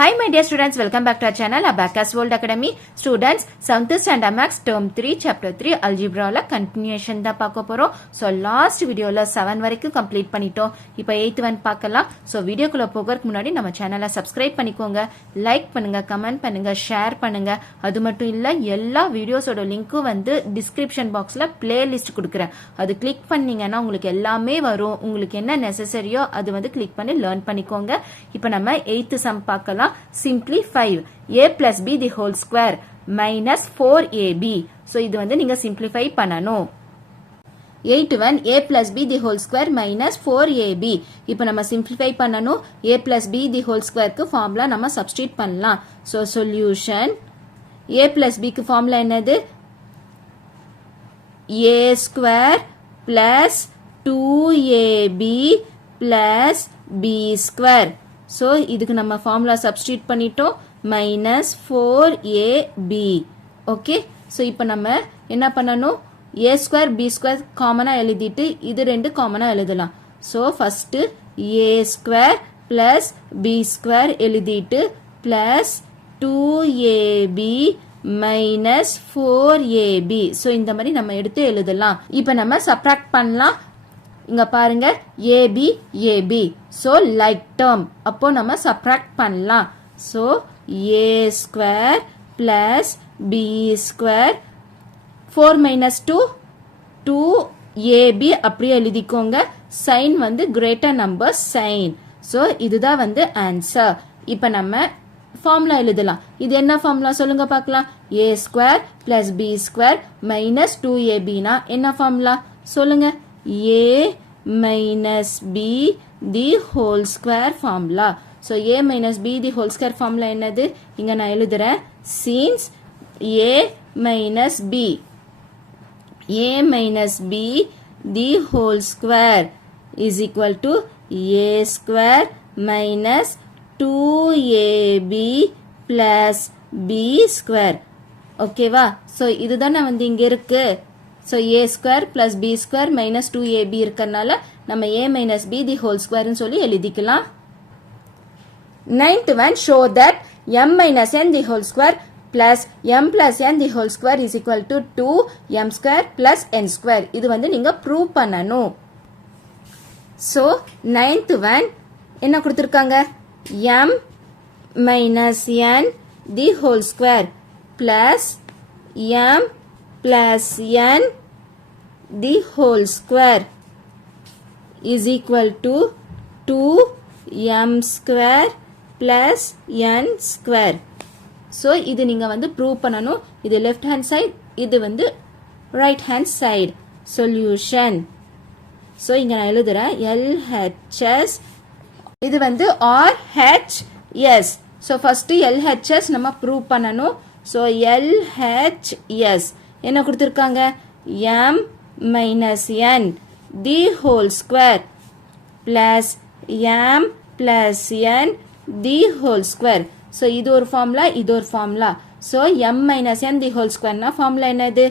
Hi my dear students, welcome back to our channel Abacus World Academy. Students, 7th standard maths term 3 chapter 3 algebra la continuation தான் பார்க்க போறோம். So last videoல 7 வரைக்கும் complete பண்ணிட்டோம். இப்போ 8th one பார்க்கலாம். So வீடியோக்குள்ள போகிறதுக்கு முன்னாடி நம்ம சேனலை subscribe பண்ணிக்கோங்க, லைக் பண்ணுங்க, கமெண்ட் பண்ணுங்க, ஷேர் பண்ணுங்க. அது மட்டும் இல்ல எல்லா வீடியோஸோட லிங்க்கும் வந்து டிஸ்கிரிப்ஷன் பாக்ஸ்ல பிளேலிஸ்ட் கொடுக்குறேன். அது கிளிக் பண்ணீங்கன்னா உங்களுக்கு எல்லாமே வரும். உங்களுக்கு என்ன நெசசரியோ அது வந்து கிளிக் பண்ணி லேர்ன் பண்ணிக்கோங்க. இப்போ நம்ம 8th sum பார்க்கலாம். Simplify a plus b the whole square minus 4ab. So இது வந்து நீங்க simplify பண்ணணும். 8 a plus b the whole square minus 4ab. இப்போ நம்ம simplify பண்ணணும். a plus b the whole square க்கு formula நம்ம substitute பண்ணலாம். So solution a plus b க்கு formula என்னது? a square plus 2ab plus b square. So இதுக்கு நம்ம formula substitute பண்ணிட்டோம். minus 4ab. Okay. So இப்போ நம்ம என்ன பண்ணணும்? a square b square காமனா எழுதிட்டு இது ரெண்டு காமனா எழுதலாம். So first a square plus b square எழுதிட்டு plus 2ab minus 4ab. So இந்த மாதிரி நம்ம எடுத்து எழுதலாம். இப்போ நம்ம subtract பண்ணலாம். இங்க பாருங்க ab ab. So like term. அப்போ நம்ம subtract பண்ணலாம். So a square plus b square 4 minus 2 2ab அப்படியே எழுதிக்கோங்க. sign வந்து greater number sign. So இதுதான் வந்து answer. இப்போ நம்ம formula எழுதலாம். இது என்ன formula சொல்லுங்க பார்க்கலாம். a square plus b square minus 2ab னா என்ன formula சொல்லுங்க. a minus b the whole square formula. So a minus b the whole square formula என்னது? இங்க நான் எழுதுறேன். since a minus b the whole square is equal to a square minus 2ab plus b square. ஓகேவா? so இதுதானே வந்து இங்க இருக்கு. So a square plus b square minus 2ab இருக்கறனால நம்ம a minus b the whole square ன்னு சொல்லி எழுதிக்கலாம். 9th one, show that m minus n the whole square plus m plus n the whole square is equal to 2m square plus n square. இது வந்து நீங்க prove பண்ணணும். So 9th one என்ன கொடுத்திருக்காங்க? m minus n the whole square plus m plus n the whole square is equal to 2m square plus n square. So இது நீங்க வந்து prove பண்ணணும். இது left hand side, இது வந்து right hand side. Solution. So இங்க நான் எழுதுறேன் LHS. இது வந்து RHS. So first LHS நம்ம prove பண்ணணும். So LHS என்ன கொடுத்திருக்காங்க? m minus n the whole square plus m plus n the whole square. So இது ஒரு formula, இது ஒரு formula. So m minus n the whole square na formula என்னது?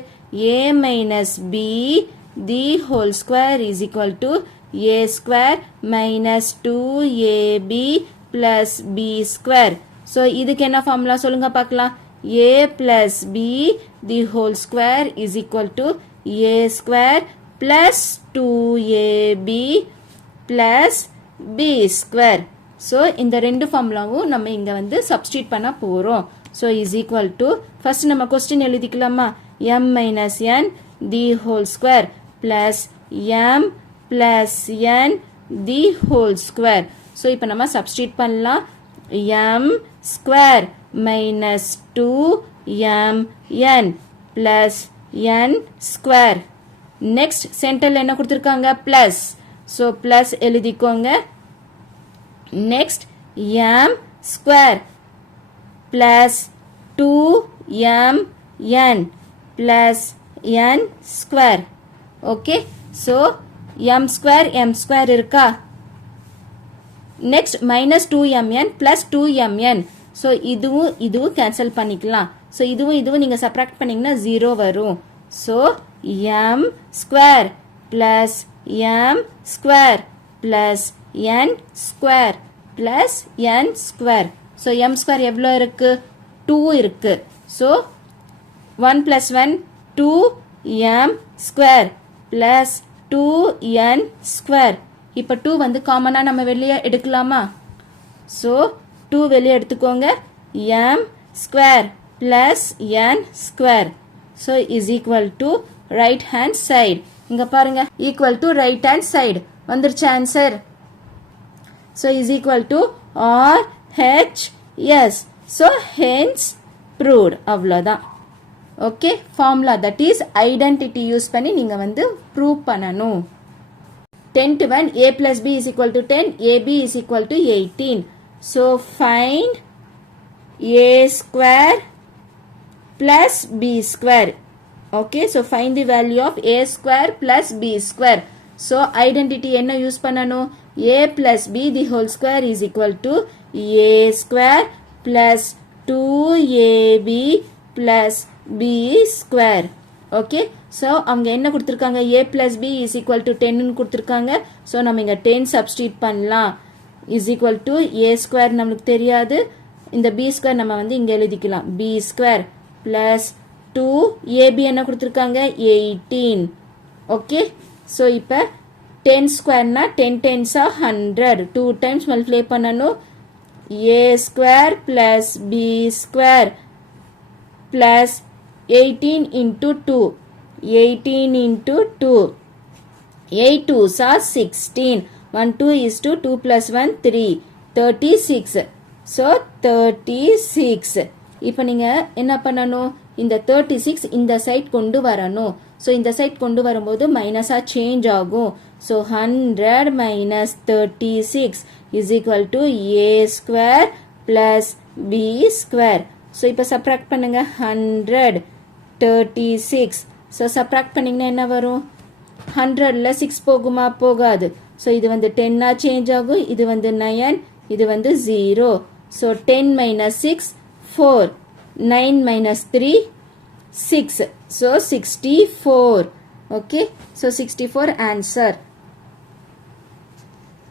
a minus b the whole square is equal to a square minus 2ab plus b square. So இதுக்கு என்ன formula சொல்லுங்க பார்க்கலாம். a plus b the whole square is equal to a square plus 2ab plus b square. So இந்த ரெண்டு ஃபார்முலாவும் நம்ம இங்க வந்து substitute பண்ண போறோம். So is equal to first நம்ம question எழுதிக்கலாமா? m minus n the whole square plus m plus n the whole square. So இப்போ நம்ம சப்ஸ்டிட்யூட் பண்ணலாம். m square minus 2m n plus n square. Next சென்டர்ல என்ன கொடுத்திருக்காங்க? plus. So plus எழுதிக்கோங்க. Next m square plus 2m n plus n square. Okay. So m square இருக்கா? Next minus 2mn plus 2mn. So இதுவும் cancel பண்ணிக்கலாம். So இதுவும் நீங்க subtract பண்ணீங்கன்னா 0 வரும். So m square plus m square plus n square plus n square. So m square எவ்வளோ இருக்கு 2 இருக்கு so 1 plus 1 2m square plus 2n square இப்போ 2 வந்து காமனாக நம்ம வெளியே எடுக்கலாமா ஸோ 2 வெளியே எடுத்துக்கோங்க m square plus n square so is equal to right hand side இங்கே பாருங்க equal to right hand side வந்துருச்சு answer so is equal to RHS so hence proved அவ்வளோதான் okay formula that is identity use பண்ணி நீங்கள் வந்து prove பண்ணணும் 10 to 1 a plus b is equal to 10 ab is equal to 18 so find a square plus b square okay so find the value of a square plus b square so identity என்ன use பண்ணணும் a plus b the whole square is equal to a square plus 2ab plus b square okay so அவங்க என்ன கொடுத்திருக்காங்க a plus b is equal to 10 ன்னு கொடுத்திருக்காங்க so நம்ம இங்க 10 substitute பண்ணலாம் is equal to a square நமக்கு தெரியாது இந்த b square நம்ம வந்து இங்க எழுதிக்கலாம் b square plus 2 ab என்ன கொடுத்திருக்காங்க 18 okay so இப்போ 10 square னா 10 tens are 100 2 times multiply பண்ணனும் a square plus b square plus 18 into 2 18 into 2 8 2s are 16 1 2 is 2 2 plus 1 3 36 so 36 இப்போ நீங்க என்ன பண்ணணும் இந்த 36 இந்த சைடு கொண்டு வரணும் so இந்த சைடு கொண்டு வரும்போது மைனஸா சேஞ்ச் ஆகும் so 100 minus 36 is equal to a square plus b square so இப்போ subtract பண்ணுங்க 100 36 so subtract பண்ணீங்கன்னா என்ன வரும் 100ல 6 போகுமா போகாது so இது வந்து 10 ஆ சேஞ்ச் ஆகும் இது வந்து 9 இது வந்து 0 so 10 minus 6 4 9 minus 3 6 so 64 okay so 64 answer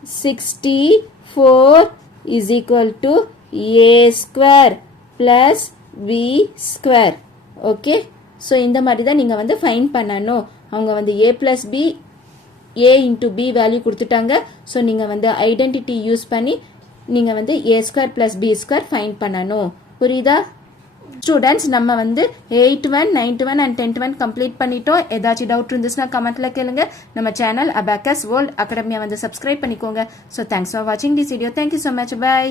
64 is equal to a square plus b square okay so இந்த மாதிரி தான் நீங்க வந்து ஃபைண்ட் பண்ணணும் அவங்க வந்து a plus b a into b value கொடுத்துட்டாங்க so நீங்க வந்து ஐடென்டிட்டி யூஸ் பண்ணி நீங்க வந்து a square plus b square find பண்ணணும் புரியுதா ஸ்டூடெண்ட்ஸ் நம்ம வந்து 8-1 9-1 and 10-1 கம்ப்ளீட் பண்ணிட்டோம் ஏதாச்சும் டவுட் இருந்துச்சுன்னா கமெண்ட்ல கேளுங்க நம்ம சேனல் அபாக்கஸ் வேர்ல்ட் அகாடமியை வந்து சப்ஸ்கிரைப் பண்ணிக்கோங்க so thanks for watching this video thank you so much bye